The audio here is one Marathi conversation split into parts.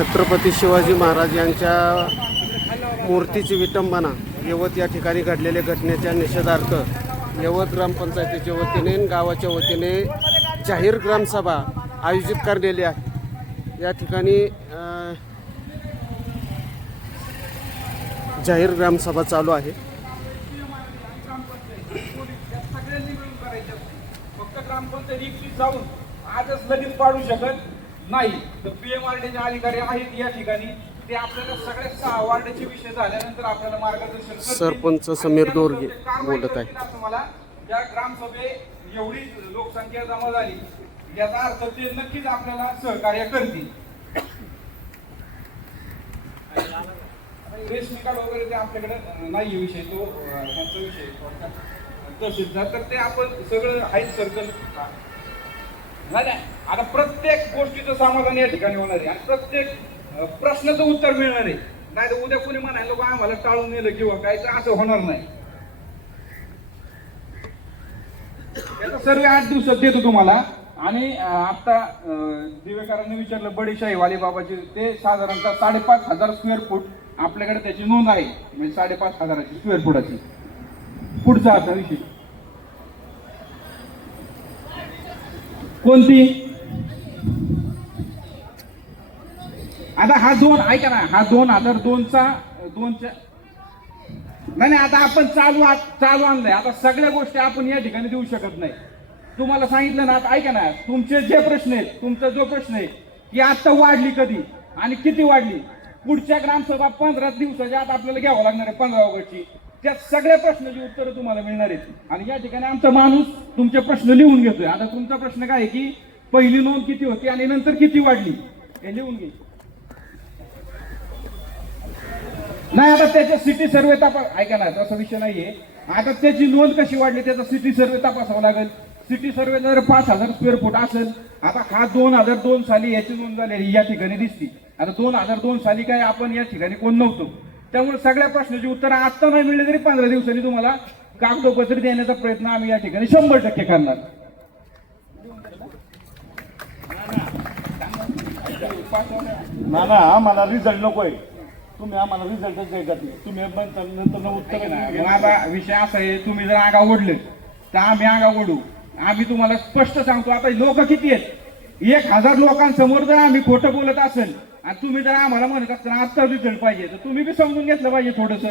छत्रपती शिवाजी महाराज यांच्या मूर्तीची विटंबना यवत या ठिकाणी घडलेल्या घटनेच्या निषेधार्थ यवत ग्रामपंचायतीच्या वतीने गावाच्या वतीने जाहीर ग्रामसभा आयोजित करलेली आहे. या ठिकाणी जाहीर ग्रामसभा चालू आहे. फक्त ग्रामपंचायत जाऊन आजच लगेच पाडू शकत. नाही तर पीएमआरडीचे अधिकारी आहेत या ठिकाणी ते आपल्याला सगळ्या सहा वार्डाचे विषय झाल्यानंतर आपल्याला मार्गदर्शन करतील. सरपंच समीर दोरगे ते बोलत आहे. करतील असं मला या ग्रामसभे एवढी लोकसंख्या जमा झाली याचा अर्थ ते नक्कीच आपल्याला सहकार्य करतील रेशमी कार्ड वगैरे ते आपल्याकडे अं, नाही विषय तो अं, त्यांचा विषय आहे. तहसीलदार तर ते आपण सगळं आहेत सर्कल नाही नाही. आता प्रत्येक गोष्टीचं समाधान या ठिकाणी होणार आहे. आणि प्रत्येक प्रश्नाचं उत्तर मिळणार आहे. नाही तर उद्या कोणी म्हणायला लोक आम्हाला टाळून नेलं किंवा काय तर असं होणार नाही. याचा सर्व आठ दिवसात देतो तुम्हाला. आणि आता अं, दिवेकरांनी विचारलं बडीशाही वाले बाबाची ते साधारणतः साडेपाच हजार स्क्वेअर फूट आपल्याकडे त्याची नोंद आहे. म्हणजे साडेपाच हजाराची स्क्वेअर फुटाची पुढचा आता विषय. कोणती? आता हा दोन ऐका ना हा दोन हजार दोनचा दोनच्या नाही नाही आता आपण चालू चालू आणलंय. आता सगळ्या गोष्टी आपण या ठिकाणी देऊ शकत नाही. तुम्हाला सांगितलं ना आता ऐका ना तुमचे जे प्रश्न आहेत तुमचा जो प्रश्न आहे की आता वाढली कधी आणि किती वाढली? पुढच्या ग्रामसभा पंधरा दिवसाच्या आत आपल्याला घ्यावं लागणार आहे पंधरा ऑगस्टची. त्या सगळ्या प्रश्नाची उत्तरं तुम्हाला मिळणार आहेत. आणि या ठिकाणी आमचा माणूस तुमचे प्रश्न लिहून घेतोय. आता तुमचा प्रश्न काय आहे की पहिली नोंद किती होती आणि नंतर किती वाढली? हे लिहून घे. नाही आता त्याच्या सिटी सर्वे तपास ऐका ना तसा विषय नाहीये. आता त्याची नोंद कशी वाढली त्याचा सिटी सर्वे तपासावा लागेल. सिटी सर्वे जर पाच हजार स्क्वेअर फूट असेल आता हा दोन हजार दोन साली याची नोंद झालेली या ठिकाणी दिसती. आता दोन हजार दोन साली काय आपण या ठिकाणी कोण नव्हतो? त्यामुळे सगळ्या प्रश्नाची उत्तर आता नाही मिळले तरी पंधरा दिवसांनी तुम्हाला कागदोपत्री देण्याचा प्रयत्न आम्ही या ठिकाणी शंभर टक्के करणार. ना ना आम्हाला रिझल्ट नकोय. तुम्ही आम्हाला रिझल्टच द्यायचा नाही. तुम्ही नंतर न उत्तर ऐका ना, मग आता विषय असा आहे तुम्ही जर आगा ओढले तर आम्ही आगा ओढू. आम्ही तुम्हाला स्पष्ट सांगतो आता लोक किती आहेत? एक हजार लोकांसमोर जर आम्ही खोटं बोलत असेल आणि तुम्ही जर आम्हाला म्हणत असताना आत्ता रिझल्ट पाहिजे तर तुम्ही बी समजून घेतलं पाहिजे थोडस.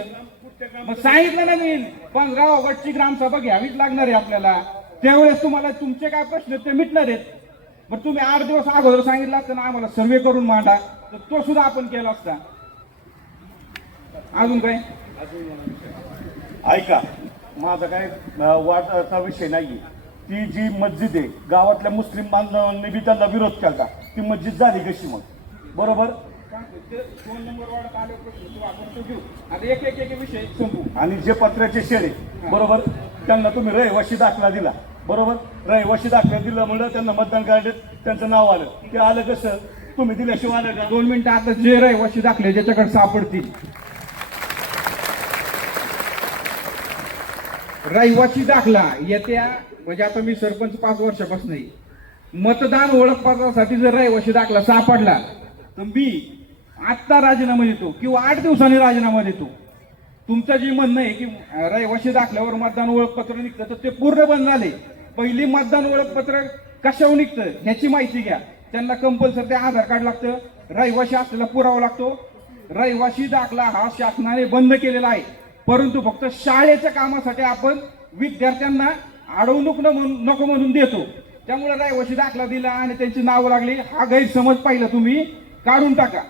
मग सांगितलं ना मी पंधरा ऑगस्टची ग्रामसभा घ्यावीच लागणार आहे आपल्याला. त्यावेळेस तुम्हाला तुमचे काय प्रश्न ते मिटणार आहेत. मग तुम्ही आठ दिवस अगोदर सांगितलं असताना आम्हाला सर्वे करून मांडा. तर तो सुद्धा आपण केला असता. अजून काय? ऐका माझा काय अं, वादाचा विषय नाही ती जी मस्जिद आहे गावातल्या मुस्लिम बांधवांनी बी त्याला विरोध केला. ती मस्जिद झाली कशी मग? बरोबर? आता एक एक एक विषय आणि जे पत्र्याचे शेड आहे बरोबर? त्यांना तुम्ही रहिवाशी दाखला दिला बरोबर? रहिवाशी दाखला दिल्यामुळे त्यांना मतदान कार्ड त्यांचं नाव आलं. ते आलं कसं? तुम्ही दिल्याशिवाय आलं का? दोन मिनिटं आता जे रहिवाशी दाखले ज्याच्याकडे सापडतील. रहिवाशी दाखला येत्या म्हणजे आता मी सरपंच पाच वर्षापासून आहे. मतदान ओळखपत्रासाठी जर रहिवाशी दाखला सापडला तर मी आत्ता राजीनामा देतो किंवा आठ दिवसांनी राजीनामा देतो. तुमचं जे म्हणणं आहे की रहिवाशी दाखल्यावर मतदान ओळखपत्र निघतं तर ते पूर्ण बंद झाले. पहिली मतदान ओळखपत्र कशावर निघतं ह्याची माहिती घ्या. त्यांना कंपल्सरी ते आधार कार्ड लागतं रहिवाशी असलेला पुरावा लागतो. रहिवाशी दाखला हा शासनाने बंद केलेला आहे. परंतु फक्त शाळेच्या कामासाठी आपण विद्यार्थ्यांना अडवणूक न म्हणून नको म्हणून देतो. त्यामुळे रहिवाशी दाखला दिला आणि त्यांची नावं लागली हा गैरसमज पाहिला तुम्ही. काढून टाका.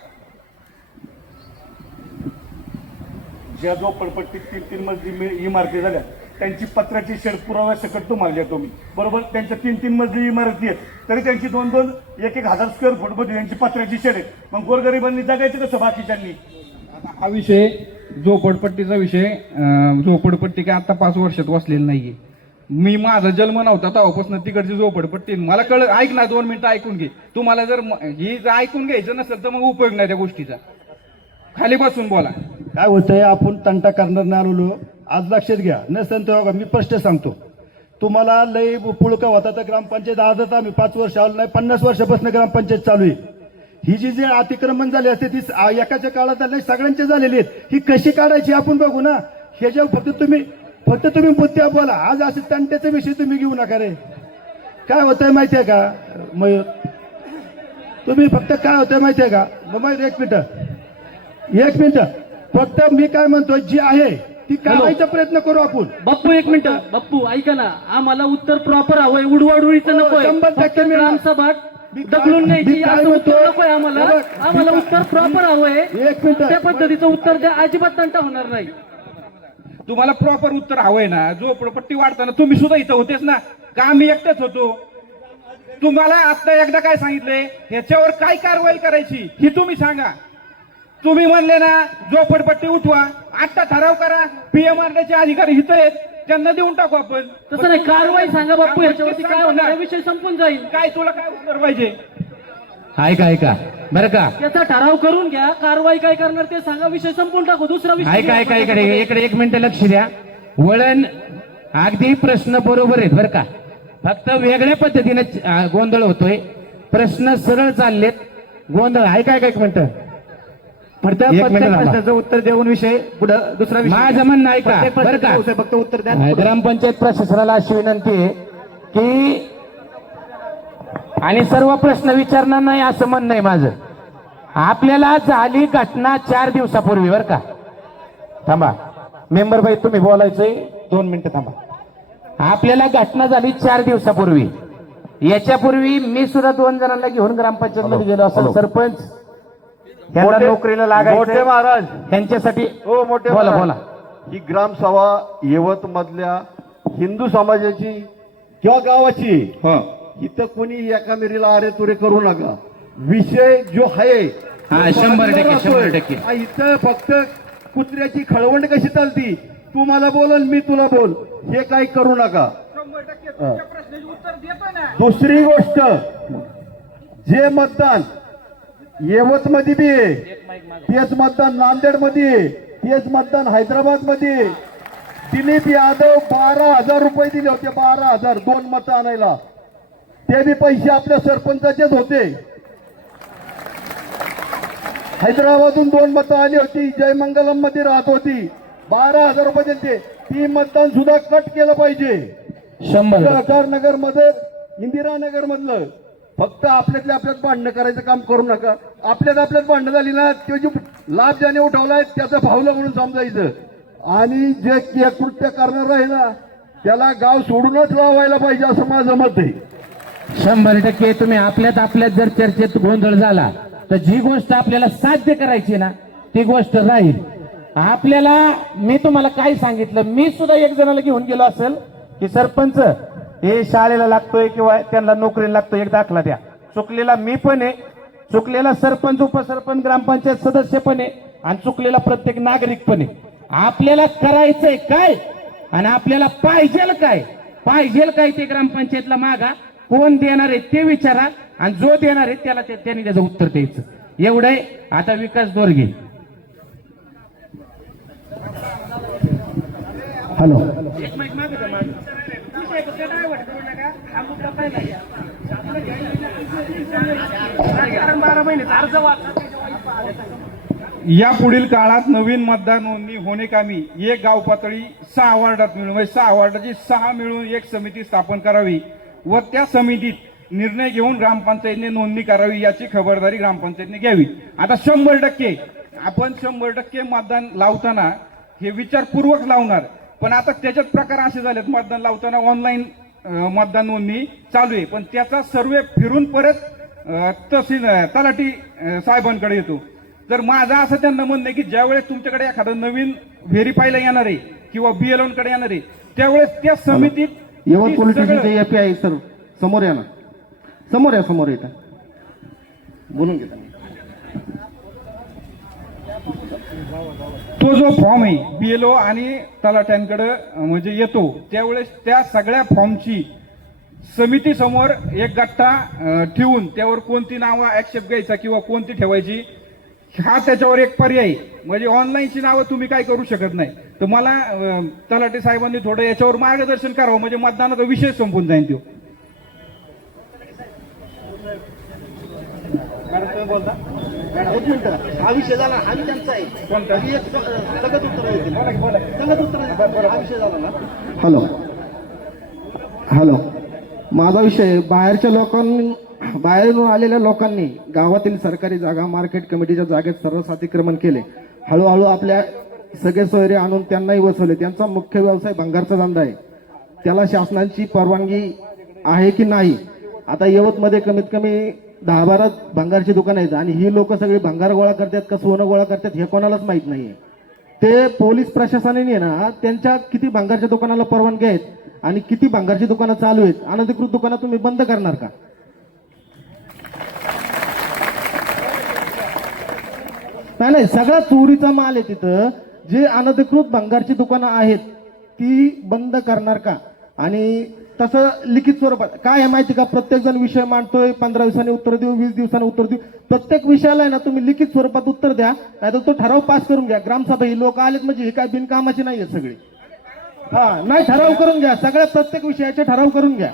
ज्या झोपडपट्टीत तीन तीन मजली इमारती झाल्या त्यांची पत्राची शेड पुराव्यासकट तुम्हाला देतो मी. बरोबर? त्यांच्या तीन तीन मजली इमारती आहेत. तरी त्यांची दोन दोन एक एक हजार स्क्वेअर फूटमध्ये त्यांची पत्र्याची शेड आहे मग गोरगरिबांनी जगायचं कसं बाकीच्यांनी हा विषय झोपडपट्टीचा विषय झोपडपट्टी काय आता पाच वर्षात वसलेली नाहीये. मी माझा जन्म नव्हता तेव्हापासून तिकडची झोपडपट्टी मला कळ ऐक ना दोन मिनिटं ऐकून घे. तुम्हाला जर म- ही जर ऐकून घ्यायचं नसेल तर मग उपयोग नाही त्या गोष्टीचा. खाली बसून बोला. काय होतंय आपण तंटा करणार नाही आलेलो. आज लक्षात घ्या. नसेल तर मी स्पष्ट सांगतो. तुम्हाला लय पुळका होता तर ग्रामपंचायत आजच आम्ही पाच वर्ष आलो नाही पन्नास वर्षापासून ग्रामपंचायत चालू आहे. ही जी जे अतिक्रमण झाली असते ती एकाच्या काळात झाली नाही, सगळ्यांचे झालेली आहेत. ही कशी काढायची आपण बघू ना. ह्याच्यावर फक्त तुम्ही फक्त तुम्ही मुद्द्या बोला. आज असे तंट्याचा विषय तुम्ही घेऊ नका रे. काय होतंय माहितीये का? मयूर तुम्ही फक्त काय होतंय माहितीये का? मग एक मिनिट. एक मिनिट. फक्त मी काय म्हणतो जी आहे ती काढायचा प्रयत्न करू आपण. बाप्पू एक मिनिट. बाप्पू ऐका ना. आम्हाला उत्तर प्रॉपर हवंय. उडवाडुळीचं नकोय. शंभर टक्के. ग्रामसभा न्यायची म्हणतो? नकोय आम्हाला. हे आम्हाला उत्तर प्रॉपर हवंय. एक मिनिट. त्या पद्धतीचं उत्तर द्या. अजिबात तंटा होणार नाही. तुम्हाला प्रॉपर उत्तर हवंय ना. झोपडपट्टी वाढताना तुम्ही सुद्धा इथं होतेच ना. का मी एकटाच होतो? तुम्हाला आता एकदा काय सांगितलंय ह्याच्यावर काय कारवाई करायची? ही तुम्ही सांगा. तुम्ही म्हणले ना झोपडपट्टी उठवा. आता ठराव करा. पीएम चे अधिकारी इथं आहेत. त्यांना देऊन टाकू आपण. तसं नाही. कारवाई सांगा. बाप्पू याच्यावरती काय होणार? विषय संपून जाईल. काय तुला काय उत्तर पाहिजे? ऐका ऐका. बरं का? त्याचा ठराव करून घ्या. कारवाई काय करणार ते सांगा. विषय संपून टाकू. दुसरा विषय ऐका ऐका इकडे इकडे एक मिनिट लक्ष द्या. वळण अगदी प्रश्न बरोबर आहेत बरं का? फक्त वेगळ्या पद्धतीने गोंधळ होतोय. प्रश्न सरळ चाललेत. गोंधळ ऐका ऐका एक मिनिट. फक्त प्रश्नाचं उत्तर देऊन विषय पुढे दुसरा माझं म्हणणं ऐका बरं का? फक्त उत्तर द्या. ग्रामपंचायत प्रशासनाला अशी विनंती आहे की आणि सर्व प्रश्न विचारणार नाही असं म्हणणं आहे माझं. आपल्याला झाली घटना चार दिवसापूर्वी बरं का? थांबा. मेंबर बाई तुम्ही बोलायचंय. दोन मिनिटं थांबा. आपल्याला घटना झाली चार दिवसापूर्वी. याच्यापूर्वी मी सुद्धा दोन जणांना घेऊन ग्रामपंचायत मध्ये गेलो असेल सरपंच. त्यांना नोकरीला मोठे लागायचं महाराज. त्यांच्यासाठी हो मोठे बोला. बोला. ही ग्रामसभा यवत मधल्या हिंदू समाजाची किंवा गावाची इथं कोणी एकामेरीला अरे तुरे करू नका. विषय जो आहे हा, शंभर टक्के, शंभर. टक्के. इथं फक्त कुत्र्याची खळवंड कशी चालती? तू मला बोल मी तुला बोल. हे काही करू नका. शंभर टक्के तुमच्या प्रश्नाचे उत्तर देतो ना. दुसरी गोष्ट जे मतदान यवत मध्ये बी आहे तेच मतदान नांदेडमध्ये आहे तेच मतदान हैदराबादमध्ये. दिलीप यादव बारा हजार रुपये दिले होते बारा हजार दोन मतं आणायला. ते बी पैसे आपल्या सरपंचाचेच होते. हैदराबादून दोन मतं आली होती जयमंगलममध्ये राहत होती. बारा हजार रुपये दिले ती मतदान सुद्धा कट केलं पाहिजे. शंभर. नगरमध्ये इंदिरा नगर मधलं फक्त आपल्यातल्या आपल्यात भांडणं करायचं काम करू नका. आपल्यात आपल्यात भांडणं झाली ना त्याची लाभ ज्याने उठवलाय त्याचा भावला म्हणून समजायचं. आणि जे कृत्य करणार आहे ना त्याला गाव सोडूनच लावायला पाहिजे असं माझं मत आहे. शंभर टक्के तुम्ही आपल्यात आपल्यात जर चर्चेत गोंधळ झाला तर जी गोष्ट आपल्याला साध्य करायची ना ती गोष्ट राहील. आपल्याला मी तुम्हाला काय सांगितलं मी सुद्धा एक जणाला घेऊन गेलो असेल की सरपंच हे शाळेला लागतोय किंवा त्यांना नोकरीला लागतोय एक दाखला द्या. चुकलेला मी पण आहे चुकलेला सरपंच उपसरपंच ग्रामपंचायत सदस्य पण आहे आणि चुकलेला प्रत्येक नागरिक पण आहे. आपल्याला करायचंय काय? आणि आपल्याला पाहिजेल काय? पाहिजेल काय ते ग्रामपंचायतला मागा? कोण देणार आहे ते विचारा आणि जो देणार आहे त्याला ते- त्यांनी त्याचं उत्तर द्यायचं. एवढं आहे. आता विकास दोरगे. हॅलो. या पुढील काळात नवीन मतदार नोंदणी होणेकामी एक गाव पातळी सहा वार्डात मिळून म्हणजे सहा वार्डाची सहा मिळून एक समिती स्थापन करावी. व त्या समितीत निर्णय घेऊन ग्रामपंचायतने नोंदणी करावी याची खबरदारी ग्रामपंचायतने घ्यावी. आता शंभर टक्के आपण शंभर टक्के मतदान लावताना हे विचारपूर्वक लावणार. पण आता त्याच्यात प्रकार असे झालेत मतदान लावताना ऑनलाईन मतदान नोंदणी चालू आहे. पण त्याचा सर्वे फिरून परत तहसील तलाठी साहेबांकडे येतो. तर माझं असं त्यांना म्हणणं आहे की ज्यावेळेस तुमच्याकडे एखादं नवीन व्हेरीफायला येणार आहे किंवा बीएलओकडे येणार आहे त्यावेळेस त्या समितीत यवत पोलीस स्टेशनचे एपी आहे सर. समोर या ना. समोर या समोर येता बोलून घेता तो जो फॉर्म आहे बीएलओ आणि तलाट्यांकडे म्हणजे येतो त्यावेळेस त्या सगळ्या फॉर्मची समिती समोर एक गट्टा ठेवून त्यावर कोणती नावं ऍक्सेप्ट घ्यायचा किंवा कोणती ठेवायची हा त्याच्यावर एक पर्याय. म्हणजे ऑनलाईनची नावं तुम्ही काय करू शकत नाही. तर मला अं, तलाठी साहेबांनी थोडं याच्यावर मार्गदर्शन करावं म्हणजे मतदानाचा विषय संपून जाईल तो. मिनिट हा विषय झाला हा त्यांचा आहे. कोणता? आणि एक स- सगळं उत्तर देतील. सगळं उत्तर देतील. हा विषय झाला ना? हॅलो. हॅलो. माझा विषय बाहेरच्या लोकांनी बाहेरून आलेल्या लोकांनी गावातील सरकारी जागा मार्केट कमिटीच्या जागेत सर्रास अतिक्रमण केले. हळूहळू आपल्या सगळे सोयरे आणून त्यांनाही वसवले. त्यांचा मुख्य व्यवसाय भंगारचा धंदा आहे. त्याला शासनाची परवानगी आहे की नाही? आता यवतमध्ये कमीत कमी दहा बारा भंगारची दुकानं आहेत आणि ही लोक सगळी भंगार गोळा करतात का सोनं गोळा करतात हे कोणालाच माहीत नाहीये. ते पोलीस प्रशासनाने ना त्यांच्या किती भंगारच्या दुकानाला परवानगी आहेत आणि किती भंगारची दुकानं चालू आहेत अनधिकृत दुकानं तुम्ही बंद करणार का? नाही नाही सगळा चोरीचा माल आहे तिथं. जे अनधिकृत भंगारची दुकानं आहेत ती बंद करणार का? आणि तसं लिखित स्वरूपात काय आहे माहिती का? प्रत्येक जण विषय मांडतोय पंधरा दिवसांनी उत्तर देऊ वीस दिवसांनी उत्तर देऊ. प्रत्येक विषयाला आहे ना तुम्ही लिखित स्वरूपात उत्तर द्या नाहीतर तो ठराव पास करून घ्या. ग्रामसभा ही लोक आलेत म्हणजे हे काय बिनकामाची नाही आहेत सगळी. हा नाही ठराव करून घ्या. सगळ्या प्रत्येक विषयाचे ठराव करून घ्या.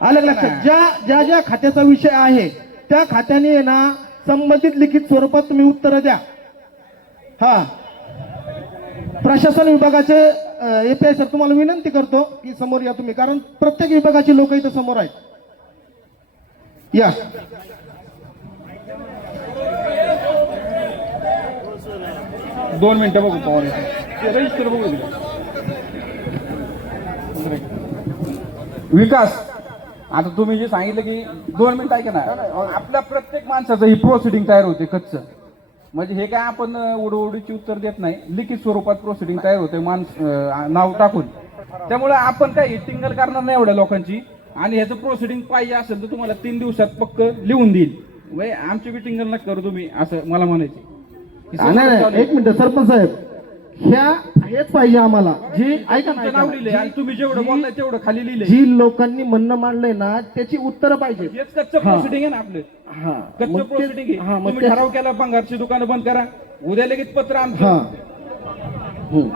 आलं लक्षात? ज्या ज्या ज्या खात्याचा विषय आहे त्या खात्याने आहे ना संबंधित लिखित स्वरूपात तुम्ही उत्तरं द्या. हा. प्रशासन विभागाचे एपीआय सर तुम्हाला विनंती करतो की समोर या तुम्ही कारण प्रत्येक विभागाची लोक इथं समोर आहेत. या. दोन मिनिटं बघू पवार रजिस्टर बघू. विकास आता तुम्ही जे सांगितलं की दोन मिनिट ऐका ना आपल्या प्रत्येक माणसाचं ही प्रोसिडिंग तयार होते कच्च म्हणजे हे काय आपण उडवडीची उत्तर देत नाही. लिखित स्वरूपात प्रोसिडिंग तयार होते माणस अं, नाव टाकून. त्यामुळे आपण काय टिंगल करणार नाही एवढ्या लोकांची. आणि ह्याचं प्रोसिडिंग पाहिजे असेल तर तुम्हाला तीन दिवसात पक्क लिहून देईल. वय आमची बी टिंगल नका करू तुम्ही असं मला म्हणायचे नाही नाही, चालू एक मिनिट सरपंच साहेब. ह्या हेच पाहिजे आम्हाला. जी ऐका ना, ऐका नाव ना. लिहिलंय आणि तुम्ही जेवढं जी- बोललाय तेवढं खाली लिहिलंय. जी लोकांनी म्हणणं मांडलंय ना त्याची उत्तरं पाहिजे. हेच कच्चं हा. प्रोसिडिंग आहे ना आपलं. हा. कच्चं मग ते- प्रोसिडिंग आहे. हा मग तुम्ही ते- ठराव केला भंगारची दुकानं बंद करा. उद्या लगेच पत्र हा. आमचं हम्म.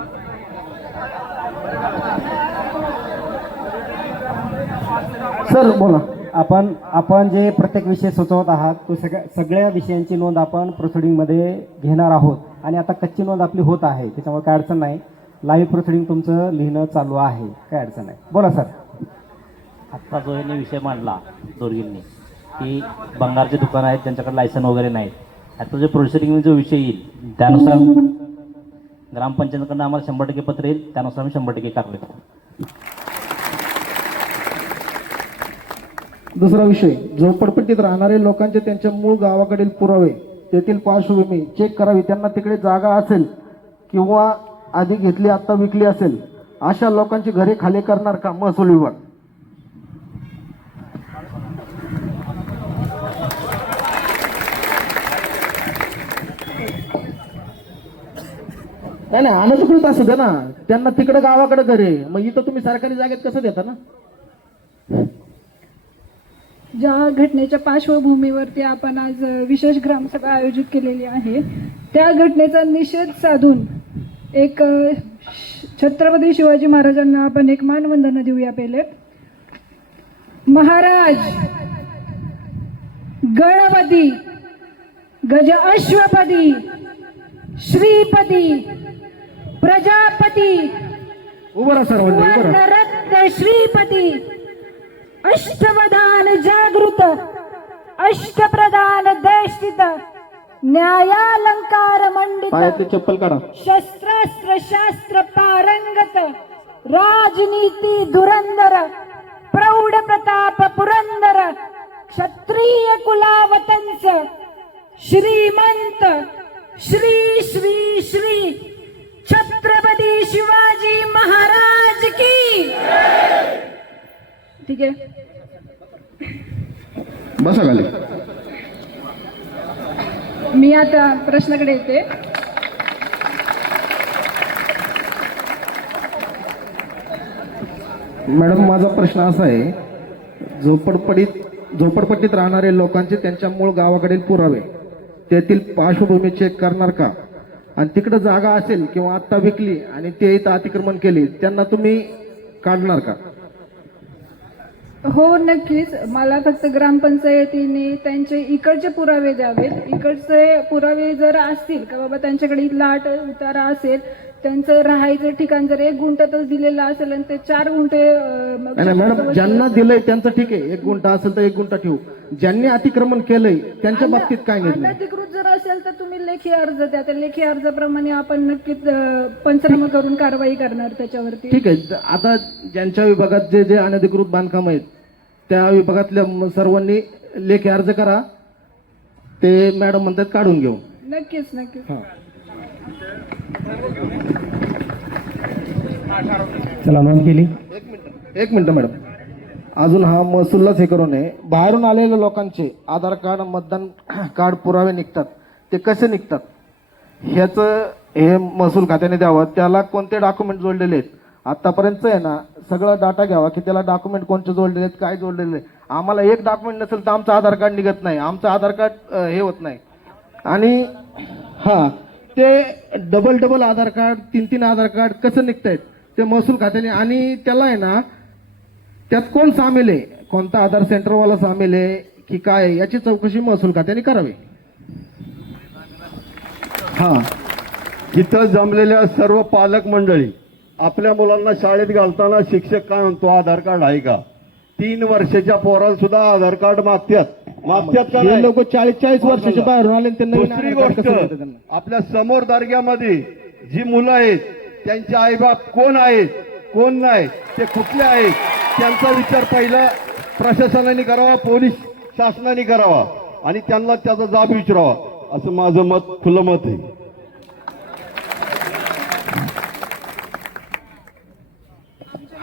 सर बोला. आपण आपण जे प्रत्येक विषय सुचवत आहात तो सगळ्या सगळ्या विषयांची नोंद आपण प्रोसिडिंगमध्ये घेणार आहोत. आणि आता कच्ची नोंद आपली होत आहे त्याच्यामुळे काय अडचण नाही. लाईव्ह प्रोसिडिंग तुमचं लिहिणं चालू आहे काय अडचण नाही. बोला सर आत्ता जो यांनी विषय मांडला दोरगिंनी की बंगारचे दुकान आहेत त्यांच्याकडे लायसन वगैरे नाही. आता जो प्रोसिडिंग जो विषय येईल त्यानुसार ग्रामपंचायतीकडनं आम्हाला शंभर टक्के पत्र येईल त्यानुसार आम्ही शंभर टक्के कारवाई करू. दुसरा विषय झोपडपट्टीत राहणारे लोकांचे त्यांच्या मूळ गावाकडील पुरावे तेथील पार्श्वभूमी चेक करावी. त्यांना तिकडे जागा असेल किंवा आधी घेतली आता विकली असेल अशा लोकांची घरे खाली करणार का? महसूल विभाग. नाही नाही अनधिकृत असू दे ना. त्यांना तिकडं गावाकडे घरे मग इथं तुम्ही सरकारी जागेत कसं देता ना? ज्या घटनेच्या पार्श्वभूमीवरती आपण आज विशेष ग्रामसभा आयोजित केलेली आहे त्या घटनेचा निषेध साधून एक छत्रपती शिवाजी महाराजांना आपण एक मानवंदना देऊया पहिले. महाराज गणपती गज अश्वपदी श्रीपती प्रजापती रत्न श्रीपती अष्टवधान जागृत अष्टप्रधान देशित न्यायालंकार मंडित चप्पल काढा. शस्त्रास्त्र शास्त्र पारंगत राजनीती धुरंदर प्रौढ प्रताप पुरंदर क्षत्रिय कुलावतंस श्रीमंत श्री श्री श्री ठीक आहे. बसा खाली. मी आता प्रश्नाकडे येते. मॅडम माझा प्रश्न असा आहे झोपडपडीत झोपडपट्टीत राहणारे लोकांचे त्यांच्या मूळ गावाकडील पुरावे तेथील पार्श्वभूमी चेक करणार का? आणि तिकडे जागा असेल किंवा आत्ता विकली आणि ते इथं अतिक्रमण केली त्यांना तुम्ही काढणार का? हो नक्कीच. मला फक्त ग्रामपंचायतीने त्यांचे इकडचे पुरावे द्यावेत. इकडचे पुरावे जर असतील का बाबा त्यांच्याकडे लाट उतारा असेल त्यांचं राहायचं ठिकाण जर एक गुंठातच दिलेलं असेल आणि ते चार गुंठे नाही मॅडम ज्यांना दिलंय त्यांचं ठीक आहे. एक गुंठा असेल तर एक गुंठा ठेवू. ज्यांनी अतिक्रमण केलंय त्यांच्या बाबतीत काय निर्णय? अनधिकृत जर असेल तर तुम्ही लेखी अर्ज द्या. त्या लेखी अर्जाप्रमाणे आपण नक्कीच अं, पंचनामा करून कारवाई करणार त्याच्यावरती. ठीक आहे. आता ज्यांच्या विभागात जे जे अनधिकृत बांधकाम आहेत त्या विभागातल्या म- सर्वांनी लेखी अर्ज करा. ते मॅडम म्हणतात काढून घेऊ. नक्कीच नक्कीच. चला नोंद केली. एक मिनिट मॅडम. अजून हा महसूललाच हे करू नये. बाहेरून आलेल्या लोकांचे आधार कार्ड मतदान कार्ड पुरावे निघतात. ते कसे निघतात? ह्याचं हे महसूल खात्याने द्यावं. त्याला कोणते डॉक्युमेंट जोडलेले आहेत? आतापर्यंत आहे ना सगळा डाटा घ्यावा की त्याला डॉक्युमेंट कोणते जोडलेले आहेत काय जोडलेले आहेत? आम्हाला एक डॉक्युमेंट नसेल तर आमचं आधार कार्ड निघत नाही. आमचं आधार कार्ड हे होत नाही. आणि हा ते डबल डबल आधार कार्ड तीन तीन आधार कार्ड कसं निघत आहेत ते महसूल खात्याने. आणि त्याला आहे ना त्यात कोण सामील आहे? कोणता आधार सेंटरवाला सामील आहे? की काय याची चौकशी महसूल खात्याने करावी. हा. इथं जमलेल्या सर्व पालक मंडळी आपल्या मुलांना शाळेत घालताना शिक्षक काय म्हणतो? आधार कार्ड आहे का? तीन वर्षाच्या पोराला सुद्धा आधार कार्ड मागतात मागतात का हे नाही? लोक चाळीस चाळीस वर्षाच्या बाहेरून आले दुसरी आधार कार्ड गोष्ट? आपल्यासमोर दर्ग्यामध्ये जी मुलं आहेत त्यांचे आईबाप कोण आहेत कोण नाही ते कुठले आहेत त्यांचा विचार पहिला प्रशासनाने करावा पोलीस शासनाने करावा आणि त्यांना त्याचा जाब विचारावा असं माझं मत खुलं मत आहे.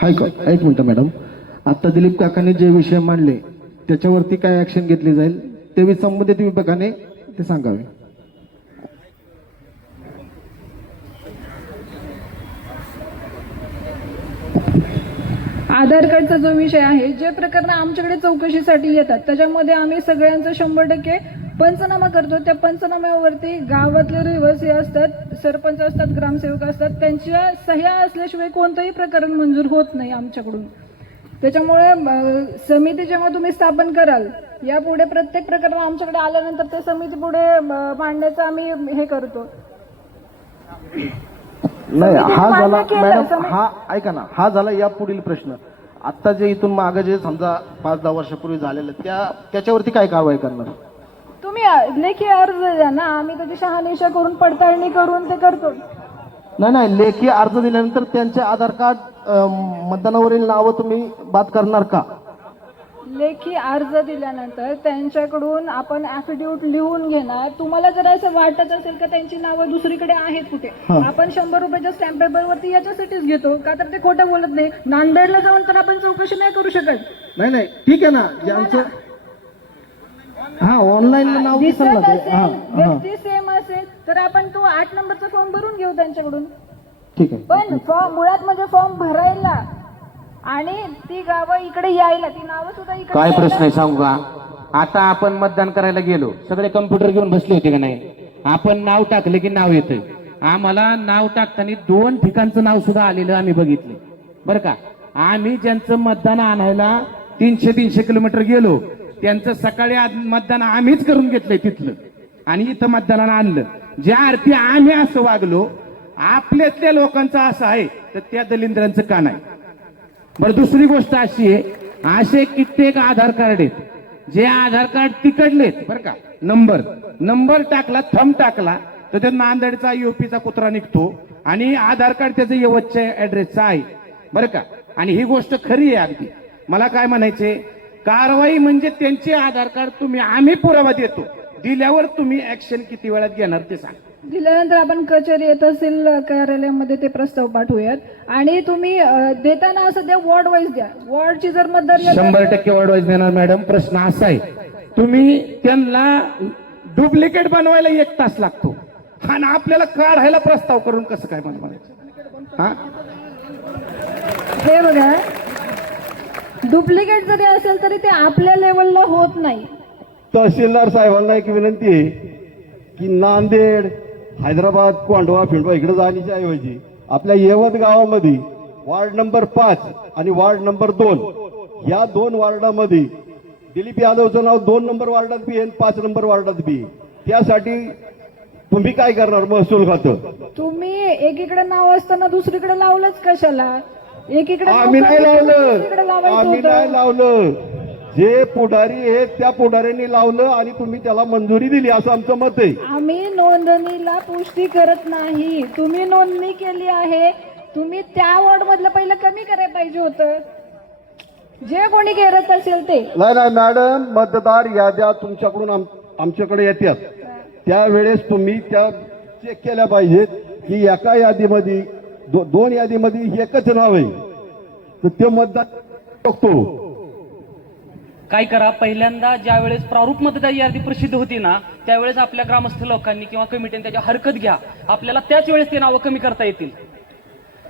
हाय का? एक मिनटं मॅडम. आता दिलीप काकांनी जे विषय मांडले त्याच्यावरती काय ऍक्शन घेतली जाईल ते संबंधित विभागाने ते सांगावे. आधार कार्डचा जो विषय आहे जे प्रकरण आमच्याकडे चौकशीसाठी येतात त्याच्यामध्ये आम्ही सगळ्यांचं शंभर टक्के पंचनामा करतो. त्या पंचनाम्यावरती गावातले रहिवासी असतात सरपंच असतात ग्रामसेवक असतात त्यांच्या सह्या असल्याशिवाय कोणतंही प्रकरण मंजूर होत नाही आमच्याकडून. त्याच्यामुळे समिती जेव्हा तुम्ही स्थापन कराल यापुढे प्रत्येक प्रकरण आमच्याकडे आल्यानंतर ते समिती पुढे मांडण्याचं आम्ही हे करतो. नाही हा झाला मॅडम हा ऐका ना हा झाला या पुढील प्रश्न. आता जे इथून मागे जे समजा पाच दहा वर्षापूर्वी झालेलं त्या त्याच्यावरती काय कारवाई करणार? तुम्ही लेखी अर्ज द्या ना. आम्ही त्याची शहानिशा करून पडताळणी करून ते करतो. नाही नाही. लेखी अर्ज दिल्यानंतर त्यांचे आधार कार्ड अं, मतदानावरील नावं तुम्ही बाद करणार का? लेखी अर्ज दिल्यानंतर त्यांच्याकडून आपण ऍफिडेव्हिट लिहून घेणार. तुम्हाला जर असं वाटत असेल का त्यांची नावं दुसरीकडे आहेत कुठे? आपण शंभर रुपयाच्या स्टॅम्प पेपरवरती याच्यासाठीच घेतो का तर ते खोटं बोलत नाही. नांदेडला जाऊन तर आपण चौकशी नाही करू शकत. नाही नाही. ठीक आहे ना. ज्यांचं हा ऑनलाईन नाव दिसत ते. हा असेल हा व्यक्ती सेम असेल तर आपण तो आठ नंबरचा फॉर्म भरून घेऊ त्यांच्याकडून. ठीक आहे. पण फॉर्म मुळात म्हणजे फॉर्म भरायला आणि ती गावं इकडे यायला ती नावं सुद्धा इकडे काय यायला- प्रश्न आहे सांगू का? आता आपण मतदान करायला गेलो. सगळे कम्प्युटर घेऊन बसले होते का नाही? आपण नाव टाकले की नाव येतं आम्हाला नाव टाकताना दोन ठिकाणचं नाव सुद्धा आलेलं आम्ही बघितले. बरं का? आम्ही ज्यांचं मतदान आणायला तीनशे तीनशे किलोमीटर गेलो त्यांचं सकाळी आज मतदान आम्हीच करून घेतलंय तिथलं. आणि इथं मतदानाला आणलं. ज्या अर्थी आम्ही असं वागलो आपल्यातल्या लोकांचं असं आहे तर त्या दलिंद्रांचं का नाही? बरं दुसरी गोष्ट अशी आहे असे कित्येक आधार कार्ड आहेत जे आधार कार्ड तिकडलेत बरं का? नंबर. नंबर टाकला थंब टाकला तर ते नांदेडचा युपीचा कुत्रा निघतो आणि आधार कार्ड त्याचं यवतच्या ऍड्रेसचा आहे बरं का? आणि ही गोष्ट खरी आहे अगदी. मला काय म्हणायचे कारवाई म्हणजे त्यांचे आधार कार्ड तुम्ही आम्ही पुरावा देतो. दिल्यावर तुम्ही ऍक्शन किती वेळात घेणार ते सांग. दिल्यानंतर आपण कचेरी येत असेल कार्यालयामध्ये ते प्रस्ताव पाठवूयात. आणि तुम्ही अं, देताना असं द्या वॉर्ड वाईज द्या वॉर्डची जर मतदार शंभर टक्के ऑर्डवाईज देणार मॅडम प्रश्न असा आहे. तुम्ही त्यांना डुप्लिकेट बनवायला एक तास लागतो. आणि आपल्याला काढायला प्रस्ताव करून कसं काय बनवायचं? हा? हे बघा. डुप्लिकेट जरी असेल तरी ते आपल्या लेवलला होत नाही. तहसीलदार साहेबांना एक विनंती आहे की नांदेड हैदराबाद कोंडवा फिंडवा इकडे जाण्याच्या ऐवजी आपल्या येवत गावामध्ये वार्ड नंबर पाच आणि वार्ड नंबर दोन ह्या दोन वार्डामध्ये दिलीप यादवचं नाव दोन नंबर वार्डात बी आहे आणि पाच नंबर वार्डात बी. त्यासाठी तुम्ही काय करणार महसूल खातं तुम्ही एकीकडे नाव असताना दुसरीकडे लावलंच कशाला एकीकडे आम्ही नाही लावलं आम्ही. नाही लावलं जे पुढारी आहेत त्या पुढाऱ्यांनी लावलं आणि तुम्ही त्याला मंजुरी दिली असं आमचं मत आहे. आम्ही नोंदणीला पुष्टी करत नाही. तुम्ही नोंदणी केली आहे. तुम्ही त्या वॉर्ड मधलं पहिलं कमी करायला पाहिजे होतं. जे कोणी करत असेल ते. नाही नाही मॅडम मतदार याद्या तुमच्याकडून आम- आमच्याकडे येतात त्यावेळेस तुम्ही त्या चेक केल्या पाहिजेत की एका यादीमध्ये दो, दोन यादीमध्ये एकच नाव आहे. तर ते मतदार बघतो. काय करा पहिल्यांदा ज्या वेळेस प्रारूप मतदार यादी प्रसिद्ध होती ना त्यावेळेस आपल्या ग्रामस्थ लोकांनी किंवा कमिटीने त्याच्या हरकत घ्या. आपल्याला त्याच वेळेस ते नावं कमी करता येतील.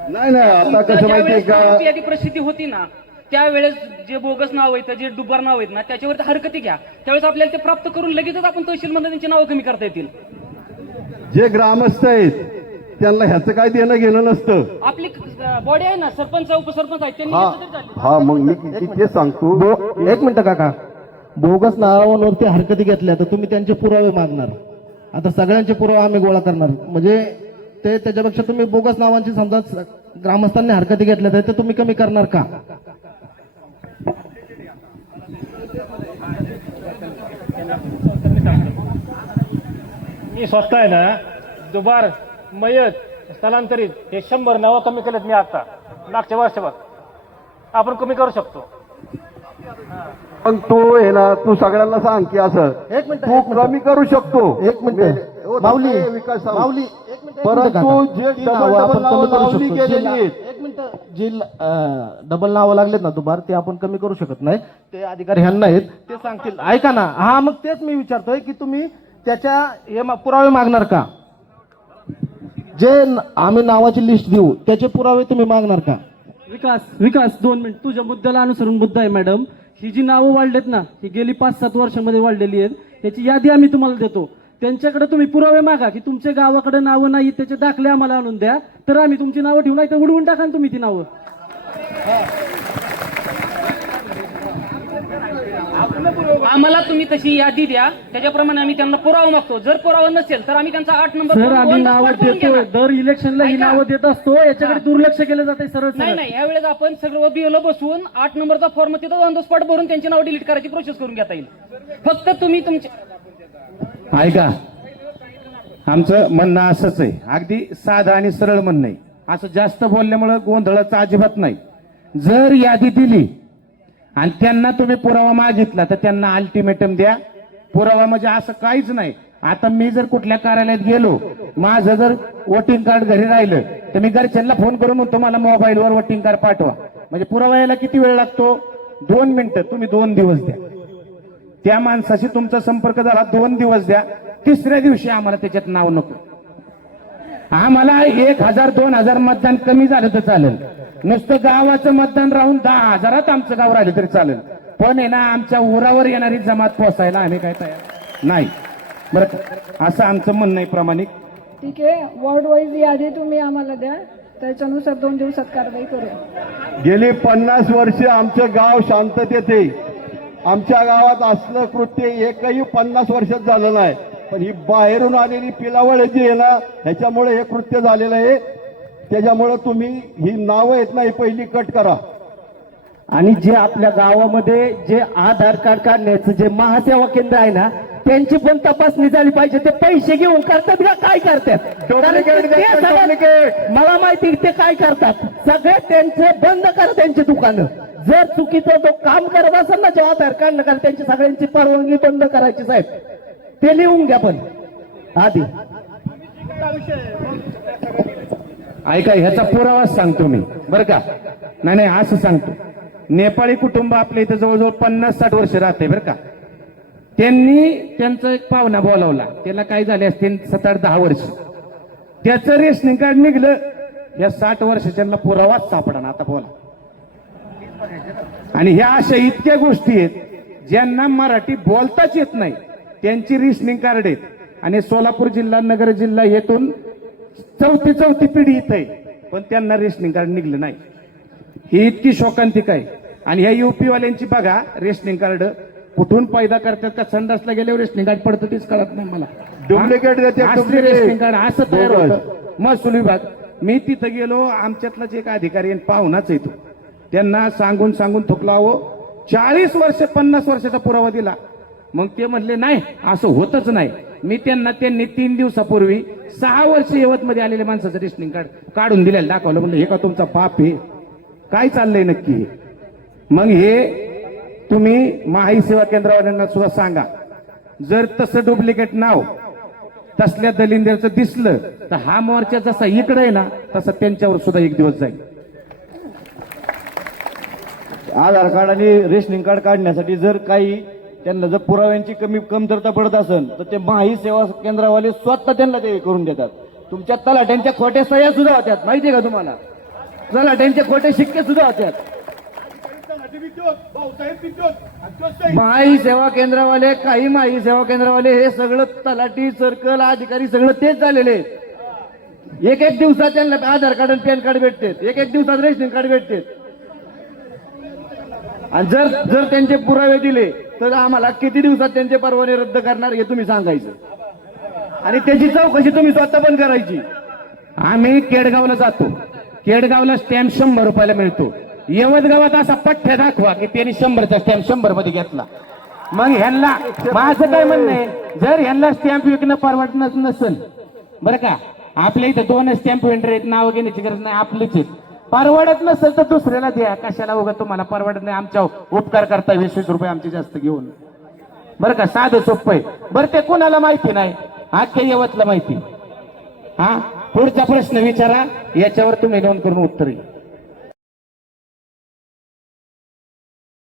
नाही नाही आता तुमचं कसं माहितीये ज्यावेळेस प्रारूप का यादी प्रसिद्धी होती ना त्यावेळेस जे बोगस नाव आहेत जे दुबार नाव आहेत ना त्याच्यावरती हरकती घ्या. त्यावेळेस आपल्याला ते प्राप्त करून लगेचच आपण तहसील मध्ये त्यांची नावं कमी करता येतील. जे ग्रामस्थ आहेत त्यांना ह्याचं काय देणं घेणं नसतं. आपली बॉडी आहे ना सरपंच उपसरपंच आहेत त्यांनी हा. घेतलं तरी चालेल. हा मग मी तेच सांगतो. बो- एक मिनिट काका. बोगस नावावरती हरकती घेतल्या तर तुम्ही त्यांचे पुरावे मागणार. आता सगळ्यांचे पुरावे आम्ही गोळा करणार. म्हणजे ते त्याच्यापेक्षा तुम्ही बोगस नावांची समजा स- ग्रामस्थांनी हरकती घेतल्या तर ते तुम्ही कमी करणार का? मी स्वतः आहे ना दुबार मयत स्थलांतरित हे शंभर नावं कमी केलेत मी आता. मागच्या वर्षभर. आपण कमी करू शकतो. पण तू ना तू सगळ्यांना सांग की असं एक मिनिट तू कमी करू शकतो. एक मिनिट. माऊली. विकास. माऊली एक मिनिट, एक परंतु. जे डबल नावं लावली शकतो. गेलेली जी आहेत. एक मिनिट. जी अं, डबल नावं लागलेत ना दुबार ते आपण कमी करू शकत नाही. ते अधिकारी ह्यांना आहेत ते सांगतील. ऐका ना हा मग तेच मी विचारतोय की तुम्ही त्याच्या हे पुरावे मागणार का? जे आम्ही नावाची लिस्ट देऊ त्याचे पुरावे तुम्ही मागणार का? विकास विकास दोन मिनिट. तुझ्या मुद्द्याला अनुसरून मुद्दा आहे मॅडम ही जी नावं वाढलेत ना ही गेली पाच सात वर्षामध्ये वाढलेली आहेत. याची यादी आम्ही तुम्हाला देतो. त्यांच्याकडे तुम्ही पुरावे मागा की तुमच्या गावाकडे नावं नाही त्याचे दाखले आम्हाला आणून द्या. तर आम्ही तुमची नावं ठेवून नाही तर उडवून टाका तुम्ही ती नावं. आम्हाला तुम्ही तशी यादी द्या. त्याच्याप्रमाणे आम्ही त्यांना पुरावा मागतो. जर पुरावा नसेल तर आम्ही त्यांचा आठ नंबर सर आम्ही नावं देतो दर इलेक्शनला ही. नावं देत असतो. याच्याकडे दुर्लक्ष केलं जाते सरळ नाही सरळ. नाही यावेळेस आपण सगळं बिओला बसवून आठ नंबरचा फॉर्म तिथं ऑन द स्पॉट भरून त्यांची नाव डिलीट करायची प्रोसेस करून घेता येईल. फक्त तुम्ही तुमचे ऐका. आमचं म्हणणं असंच आहे. अगदी साधं आणि सरळ म्हणणं आहे. असं जास्त बोलल्यामुळं गोंधळाचं अजिबात नाही. जर यादी दिली आणि त्यांना तुम्ही पुरावा मागितला तर त्यांना अल्टिमेटम द्या. पुरावा म्हणजे असं काहीच नाही. आता मी जर कुठल्या कार्यालयात गेलो माझं जर वोटिंग कार्ड घरी राहिलं तर मी घरच्यांना फोन करून म्हणतो मला मोबाईलवर वोटिंग कार्ड पाठवा. म्हणजे पुरावा यायला किती वेळ लागतो? दोन मिनिटं. तुम्ही दोन दिवस द्या. त्या माणसाशी तुमचा संपर्क झाला दोन दिवस द्या. तिसऱ्या दिवशी आम्हाला त्याच्यात नाव नको. आम्हाला एक हजार दोन हजार मतदान कमी झालं तर चालेल. नुसतं गावाचं मतदान राहून दहा हजारात आमचं गाव राहिलं तरी चालेल. पण आहे ना आमच्या उरावर येणारी जमात पोसायला आम्ही काय तयार नाही. बरं? असं आमचं म्हणणं आहे प्रामाणिक. ठीक आहे. वॉर्ड वाईज यादी तुम्ही आम्हाला द्या. त्याच्यानुसार दोन दिवसात कारवाई करू. गेली पन्नास वर्ष आमचं गाव शांततेत आहे. आमच्या गावात असलं कृत्य एकही पन्नास वर्षात झालं नाही. पण ही बाहेरून आलेली पिलावळ जी आहे ना ह्याच्यामुळे हे कृत्य झालेलं आहे. त्याच्यामुळे तुम्ही ही नावं आहेत ना ही पहिली कट करा. आणि जे आपल्या गावामध्ये जे आधार कार्ड काढण्याचं जे महासेवा केंद्र आहे ना त्यांची पण तपासणी झाली पाहिजे. ते पैसे घेऊन करतात का? काय करतात? मला माहिती ते काय करतात? सगळे त्यांचे बंद करा त्यांची दुकानं. जर चुकीचं तो काम करत असेल ना जे आधार कार्ड नका त्यांची सगळ्यांची परवानगी बंद करायची साहेब. ते लिहून घ्या पण. आधी. ऐका ह्याचा पुरावाच सांगतो मी. बरं का? नाही नाही असं सांगतो. नेपाळी कुटुंब आपल्या इथे जवळजवळ पन्नास साठ वर्ष राहते बरं का? त्यांनी त्यांचा एक पाहुणा बोलावला. त्याला काय झाले असतील? सात आठ दहा वर्ष. त्याचं रेशनिंग कार्ड निघलं. या साठ वर्षाच्यांना पुरावाच सापडा आता बोला. आणि ह्या अशा इतक्या गोष्टी आहेत ज्यांना मराठी बोलताच येत नाही. त्यांची रेशनिंग कार्ड आहेत. आणि सोलापूर जिल्हा नगर जिल्हा येथून चौथी चौथी पिढी इथं आहे. पण त्यांना रेशनिंग कार्ड निघलं नाही. ही इतकी शोकांतिक आहे. आणि ह्या युपी वाल्यांची बघा रेशनिंग कार्ड कुठून पैदा करतात का? संडासला गेल्यावर रेशनिंग कार्ड पडतं तेच कळत नाही मला. Duplicate. रेशनिंग कार्ड असं तयार. होतं. महसूल विभाग. मी तिथं गेलो आमच्यातलाच एक अधिकारी पाहुणाच येतो त्यांना सांगून सांगून थुकला हो चाळीस वर्ष पन्नास वर्षाचा पुरावा दिला. मग ते म्हणले नाही असं होतच नाही. मी त्यांना त्यांनी तीन दिवसापूर्वी सहा वर्ष यवतमध्ये आलेल्या माणसाचं रेशनिंग कार्ड काढून दिलेलं दाखवलं. म्हणलं हे का तुमचा पाप आहे? काय चाललंय नक्की? मग हे तुम्ही माही सेवा केंद्रावाल्यांना सुद्धा सांगा. जर तसं डुप्लिकेट नाव तसल्या दलिंदरचं दिसलं तर हा मोर्चा जसा इकडे आहे ना तसा त्यांच्यावर सुद्धा एक दिवस जाईल. आधार कार्ड आणि रेशनिंग कार्ड काढण्यासाठी जर काही त्यांना जर पुराव्यांची कमी कमतरता पडत असेल तर ते माही सेवा केंद्रावाले स्वतः त्यांना ते करून देतात. तुमच्या तलाट्यांच्या खोट्या सह्या सुद्धा होत्यात माहितीये का तुम्हाला? तलाट्यांच्या खोटे शिक्के सुद्धा होत्यात. माही सेवा केंद्रावाले काही माही सेवा केंद्रावाले हे सगळं तलाठी सर्कल अधिकारी सगळं तेच झालेले एक एक दिवसात त्यांना आधार कार्ड आणि पॅन कार्ड भेटते. एक एक दिवसात रेशन कार्ड भेटते. आणि जर जर त्यांचे पुरावे दिले तर आम्हाला किती दिवसात त्यांचे परवाने रद्द करणार हे तुम्ही सांगायचं? आणि त्याची चौकशी तुम्ही स्वतः पण करायची. आम्ही केडगावला जातो. केडगावला स्टॅम्प शंभर रुपयाला मिळतो. यवतगावात असा पठ्ठ्या दाखवा की त्यांनी शंभरचा स्टॅम्प शंभरमध्ये घेतला. मग ह्यांना माझं काय म्हणणं आहे? जर ह्यांना स्टॅम्प विकणं परवडणार नसेल बरं का? आपल्या इथं दोन स्टॅम्प वेंडर आहेत नाव घेण्याची गरज नाही आपलीच आहेत. परवडत नसेल तर दुसऱ्याला द्या. कशाला उगा तुम्हाला परवडत नाही? आमच्या उपकार करता वीस वीस रुपये आमचे जास्त घेऊन. बरं का? साधं सोपं आहे. बरं ते कोणाला माहिती नाही? अख्ख्या यवतला माहिती. हा? पुढचा प्रश्न विचारा. याच्यावर तुम्ही नोंद करून उत्तर येईल.